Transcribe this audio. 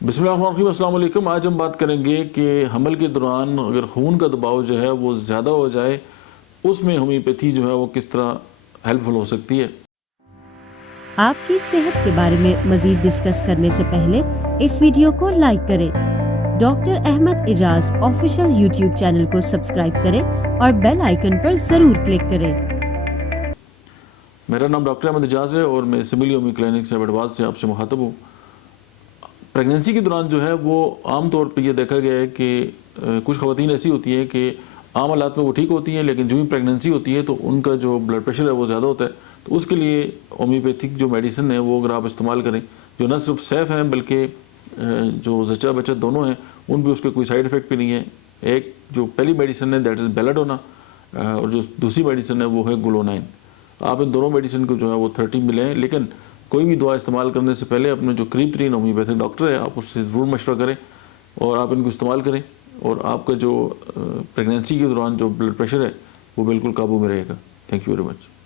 بسم اللہ الرحمن الرحیم، السلام علیکم۔ آج ہم بات کریں گے کہ حمل کے دوران اگر خون کا دباؤ جو ہے وہ زیادہ ہو جائے، اس میں ہومیوپیتھی جو ہے وہ کس طرح ہیلپ فل ہو سکتی ہے۔ آپ کی صحت کے بارے میں مزید ڈسکس کرنے سے پہلے اس ویڈیو کو لائک کریں، ڈاکٹر احمد اجاز آفیشیل یوٹیوب چینل کو سبسکرائب کریں اور بیل آئیکن پر ضرور کلک کریں۔ میرا نام ڈاکٹر احمد اجاز ہے اور میں سملی ہومیو کلینک سے ایبٹ سے آپ سے مخاطب ہوں۔ پریگننسی کے دوران جو ہے وہ عام طور پہ یہ دیکھا گیا ہے کہ کچھ خواتین ایسی ہوتی ہیں کہ عام حالات میں وہ ٹھیک ہوتی ہیں، لیکن جو ہی پریگننسی ہوتی ہے تو ان کا جو بلڈ پریشر ہے وہ زیادہ ہوتا ہے، تو اس کے لیے ہومیوپیتھک جو میڈیسن ہے وہ اگر آپ استعمال کریں، جو نہ صرف سیف ہیں بلکہ جو زچہ بچہ دونوں ہیں ان پہ اس کے کوئی سائیڈ افیکٹ بھی نہیں ہے۔ ایک جو پہلی میڈیسن ہے دیٹ از بیلاڈونا، اور جو دوسری میڈیسن ہے وہ ہے گلونائن۔ آپ ان دونوں میڈیسن کو جو ہے وہ 30 ملیں، لیکن کوئی بھی دوا استعمال کرنے سے پہلے اپنے جو قریب ترین ہومیوپیتھک ڈاکٹر ہے آپ اس سے ضرور مشورہ کریں اور آپ ان کو استعمال کریں، اور آپ کا جو پریگننسی کے دوران جو بلڈ پریشر ہے وہ بالکل قابو میں رہے گا۔ Thank you very much.